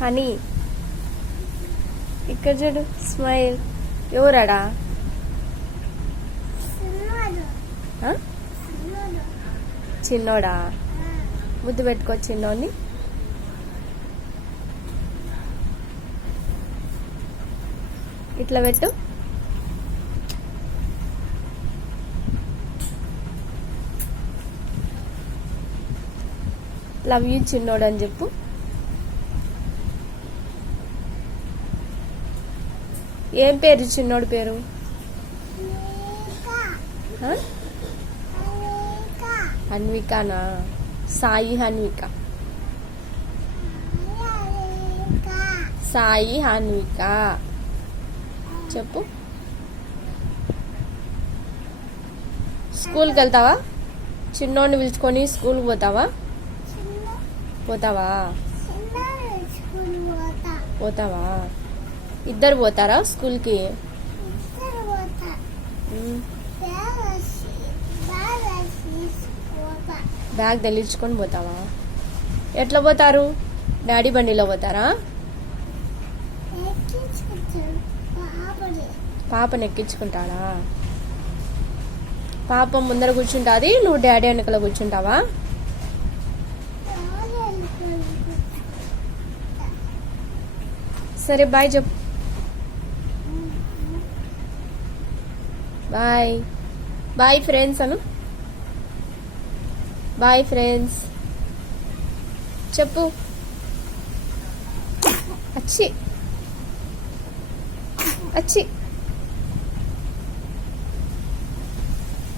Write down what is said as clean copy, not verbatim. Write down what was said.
Honey. ఇక్కడ చూడు smile. ఎవరాడా? చిన్నోడా? ముద్దు పెట్టుకో చిన్నోని. ఇట్లా పెట్టు. లవ్ యూ చిన్నోడు అని చెప్పు. ఏం పేరు చిన్నోడు పేరు? హన్వికానా? సాయి హన్విక. సాయి హన్విక చెప్పు. స్కూల్కి వెళ్తావా? చిన్నోడిని పిలుచుకొని స్కూల్కి పోతావా? పోతావా? ఇద్దరు పోతారా స్కూల్కి? బ్యాగ్ తెలిచుకొని పోతావా? ఎట్లా పోతారు? డాడీ బండిలో పోతారా? పాపను ఎక్కించుకుంటాడా? పాప ముందర కూర్చుంటాది, నువ్వు డాడీ వెనకలో కూర్చుంటావా? సరే బాయ్ చెప్పు. బాయ్. బాయ్ ఫ్రెండ్స్ అను. బాయ్ ఫ్రెండ్స్ చెప్పు. అచ్చి.